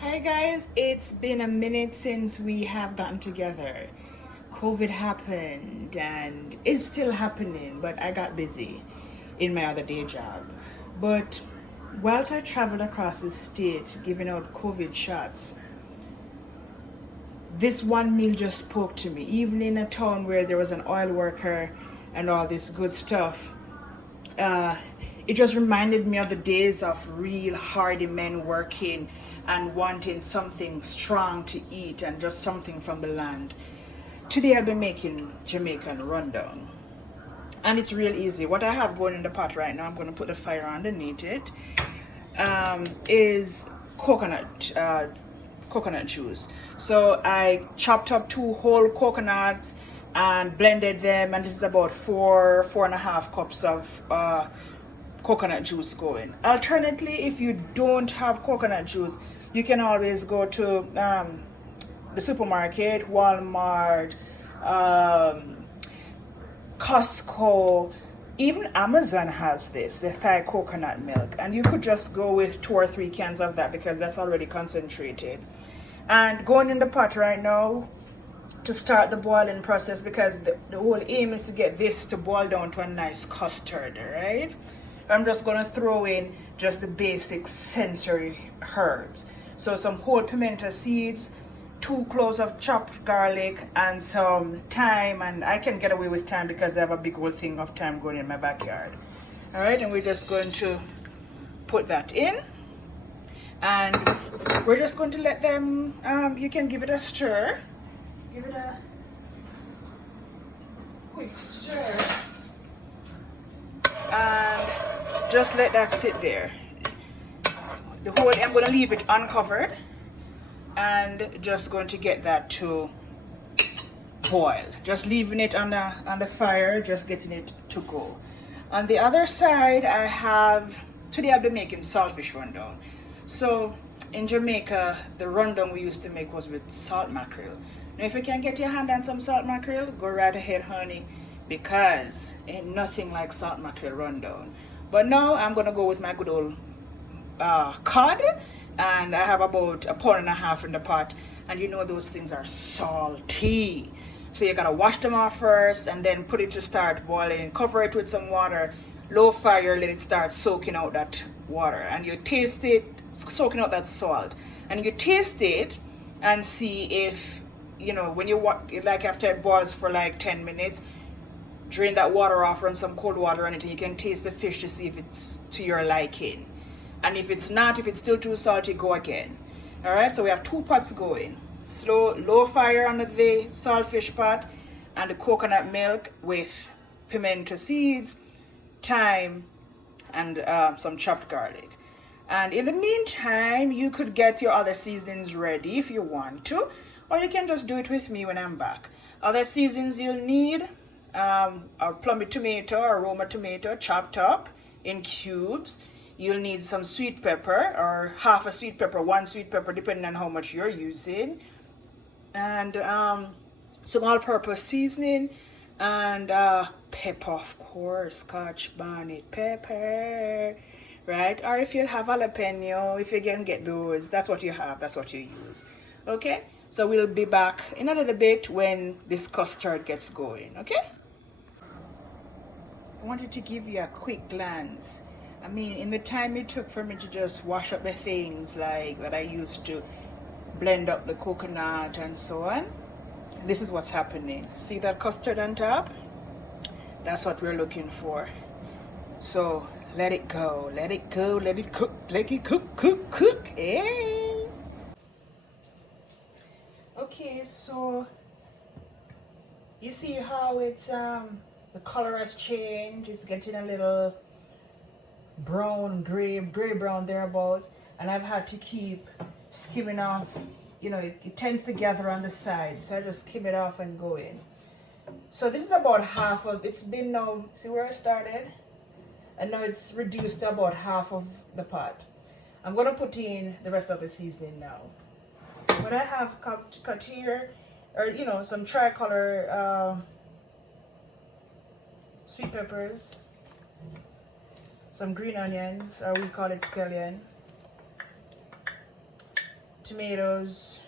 Hi guys, it's been a minute since we have gotten together. COVID happened and it's still happening, but I got busy in my other day job. But whilst I traveled across the state giving out COVID shots, this one meal just spoke to me. Even in a town where there was an oil worker and all this good stuff, uh, it just reminded me of the days of real hardy men working and wanting something strong to eat and just something from the land. Today I'll be making Jamaican Rundown. And it's real easy. What I have going in the pot right now, I'm going to put the fire underneath it, is coconut juice. So I chopped up 2 whole coconuts and blended them, and this is about 4.5 cups of coconut juice going. Alternately, if you don't have coconut juice, you can always go to the supermarket, Walmart, Costco, even Amazon has this, the Thai coconut milk, and you could just go with 2 or 3 cans of that because that's already concentrated. And going in the pot right now to start the boiling process, because the whole aim is to get this to boil down to a nice custard, right? I'm just going to throw in just the basic sensory herbs. So some whole pimento seeds, 2 cloves of chopped garlic, and some thyme. And I can get away with thyme because I have a big old thing of thyme going in my backyard. All right, and we're just going to put that in. And we're just going to let them, you can give it a stir. Give it a quick stir. And just let that sit there. I'm going to leave it uncovered and just going to get that to boil. Just leaving it on the fire, just getting it to go. On the other side, today I'll be making saltfish rundown. So in Jamaica, the rundown we used to make was with salt mackerel. Now if you can get your hand on some salt mackerel, go right ahead, honey, because ain't nothing like salt mackerel rundown. But now I'm gonna go with my good old cod, and I have about 1.5 pounds in the pot, and you know those things are salty. So you gotta wash them off first and then put it to start boiling, cover it with some water, low fire, let it start soaking out that water, and you taste it, soaking out that salt, and you taste it and see if, when like after it boils for like 10 minutes, drain that water off, run some cold water on it, and you can taste the fish to see if it's to your liking. And if it's not, if it's still too salty, go again. All right, so we have 2 pots going. Low fire under the saltfish pot and the coconut milk with pimento seeds, thyme, and some chopped garlic. And in the meantime, you could get your other seasonings ready if you want to, or you can just do it with me when I'm back. Other seasonings you'll need, a plummy tomato or Roma tomato chopped up in cubes. You'll need some sweet pepper, or half a sweet pepper, 1 sweet pepper, depending on how much you're using, and some all-purpose seasoning, and pepper, of course, Scotch bonnet pepper, right? Or if you have jalapeno, if you can get those, that's what you have, that's what you use. Okay, so we'll be back in a little bit when this custard gets going. Okay, I wanted to give you a quick glance. I mean, in the time it took for me to just wash up the things like that I used to blend up the coconut and so on, this is what's happening. See that custard on top? That's what we're looking for. So let it go, let it go, let it cook, let it cook. Hey. Okay, so you see how it's the color has changed. It's getting a little brown, gray brown thereabouts, and I've had to keep skimming off. It tends to gather on the side, so I just skim it off and go in. So this is about half of it's been now. See where I started, and now it's reduced to about half of the pot. I'm gonna put in the rest of the seasoning now. What I have cut here, or some tricolor sweet peppers, some green onions, or we call it scallion, tomatoes,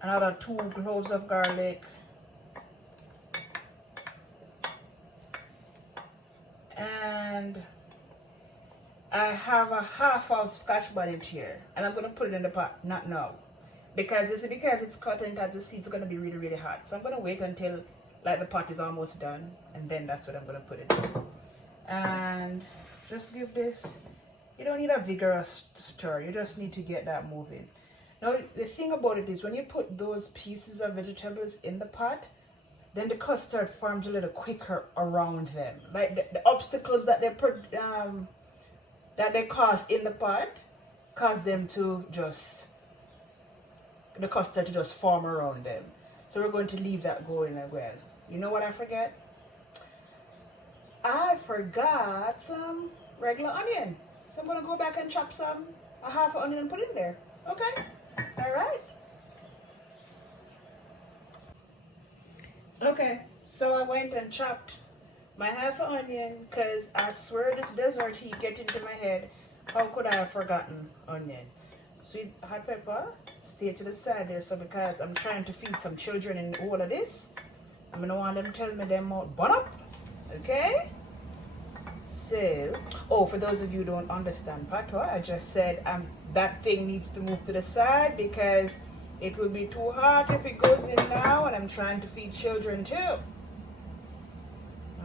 another 2 cloves of garlic, and I have a half of scotch bonnet here, and I'm going to put it in the pot, not now, because it's cut and the seeds are going to be really, really hot. So I'm going to wait until like the pot is almost done, and then that's what I'm going to put it in. And just give this, you don't need a vigorous stir, you just need to get that moving. Now the thing about it is when you put those pieces of vegetables in the pot, then the custard forms a little quicker around them. Like the obstacles that they cause in the pot cause them to just, the custard to just form around them. So we're going to leave that going as well. You know what I forget? I forgot some regular onion. So I'm going to go back and chop a half an onion and put it in there. Okay? Alright. Okay, so I went and chopped my half an onion because I swear this dessert heat get into my head. How could I have forgotten onion? Sweet hot pepper, stay to the side there. So because I'm trying to feed some children in all of this, I'm going to want them to tell me them out bun up. Okay? So, oh, for those of you who don't understand patois, I just said that thing needs to move to the side because it will be too hot if it goes in now, and I'm trying to feed children too.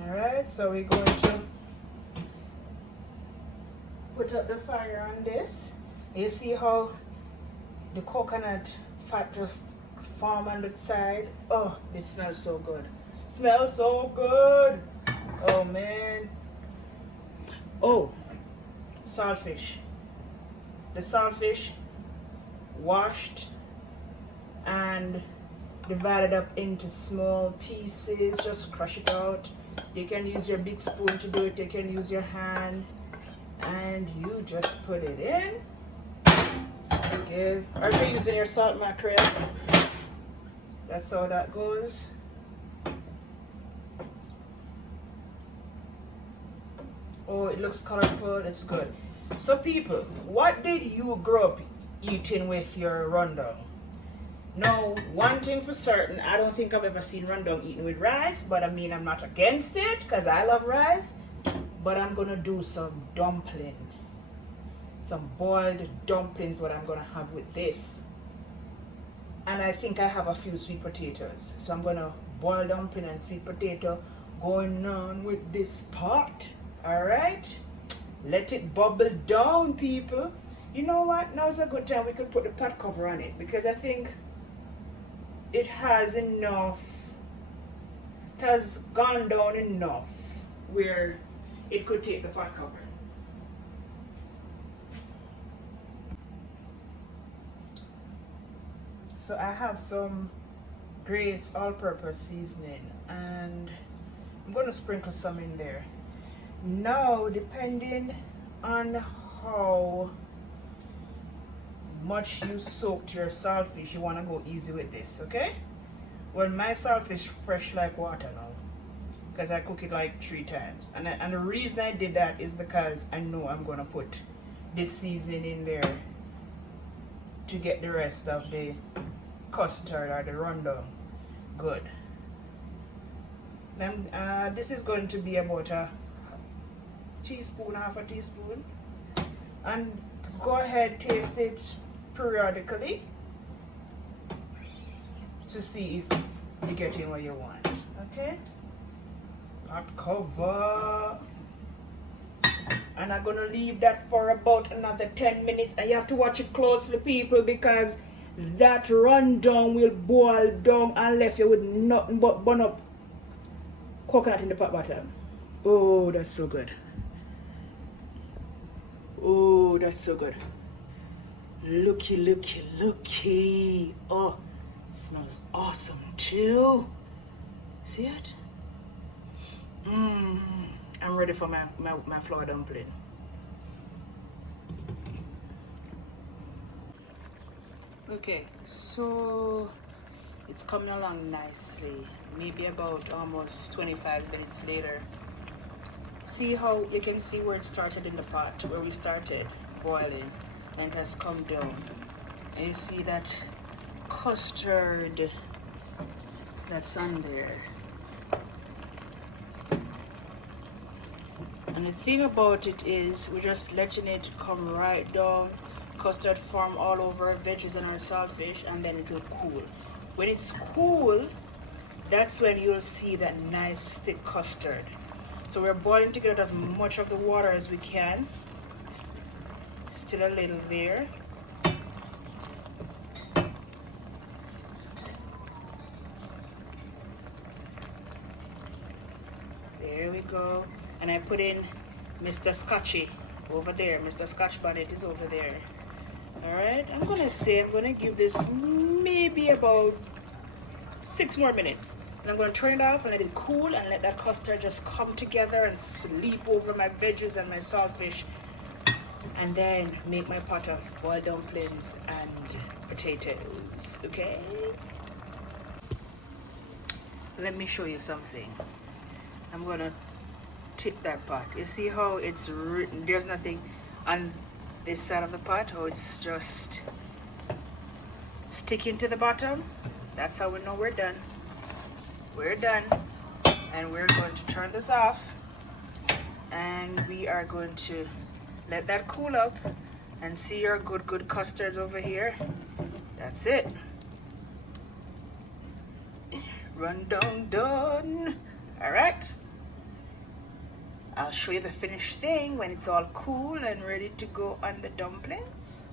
Alright, so we're going to put up the fire on this. You see how the coconut fat just form on the side? Oh, it smells so good. Smells so good. Oh man. Oh, saltfish. The saltfish washed and divided up into small pieces. Just crush it out. You can use your big spoon to do it. You can use your hand, and you just put it in. Are you using your salt mackerel? That's how that goes. Oh, it looks colorful. It's good. So people, what did you grow up eating with your rundown? Now, one thing for certain, I don't think I've ever seen rundown eaten with rice, but I mean, I'm not against it because I love rice. But I'm going to do some dumpling. Some boiled dumplings, what I'm going to have with this. And I think I have a few sweet potatoes. So I'm going to boil dumpling and sweet potato going on with this pot. Alright? Let it bubble down, people. You know what? Now's a good time we could put the pot cover on it, because I think it has enough, it has gone down enough where it could take the pot cover. So I have some Grace all-purpose seasoning, and I'm going to sprinkle some in there. Now, depending on how much you soaked your saltfish, you want to go easy with this, okay? Well, my saltfish fresh like water now, because I cook it like 3 times. And the reason I did that is because I know I'm going to put this seasoning in there to get the rest of the custard or the rundown good. Then this is going to be about a teaspoon, half a teaspoon, and go ahead, taste it periodically to see if you're getting what you want. Okay, pot cover, and I'm gonna leave that for about another 10 minutes, and you have to watch it closely, people, because that rundown will boil down and left you with nothing but burn up coconut in the pot bottom. Oh, that's so good. Oh, that's so good. Looky, looky, looky. Oh, it smells awesome too. See it? I'm ready for my flour dumpling. Okay, so it's coming along nicely. Maybe about almost 25 minutes later. See how you can see where it started in the pot, where we started boiling. and it has come down. And you see that custard that's on there. And the thing about it is we're just letting it come right down. Custard form all over our veggies and our saltfish, and then it will cool. When it's cool, that's when you'll see that nice thick custard. So we're boiling to get as much of the water as we can. Still a little there. There we go. And I put in Mr. Scotchy over there. Mr. Scotch Bonnet is over there. Alright, I'm gonna give this maybe about 6 more minutes. And I'm gonna turn it off and let it cool and let that custard just come together and sleep over my veggies and my saltfish. And then make my pot of boiled dumplings and potatoes, okay? Let me show you something. I'm gonna tip that pot. You see how it's written, there's nothing on this side of the pot, how it's just sticking to the bottom. That's how we know we're done. We're done. And we're going to turn this off, and we are going to let that cool up and see your good custards over here. That's it. Rundown done. All right. I'll show you the finished thing when it's all cool and ready to go on the dumplings.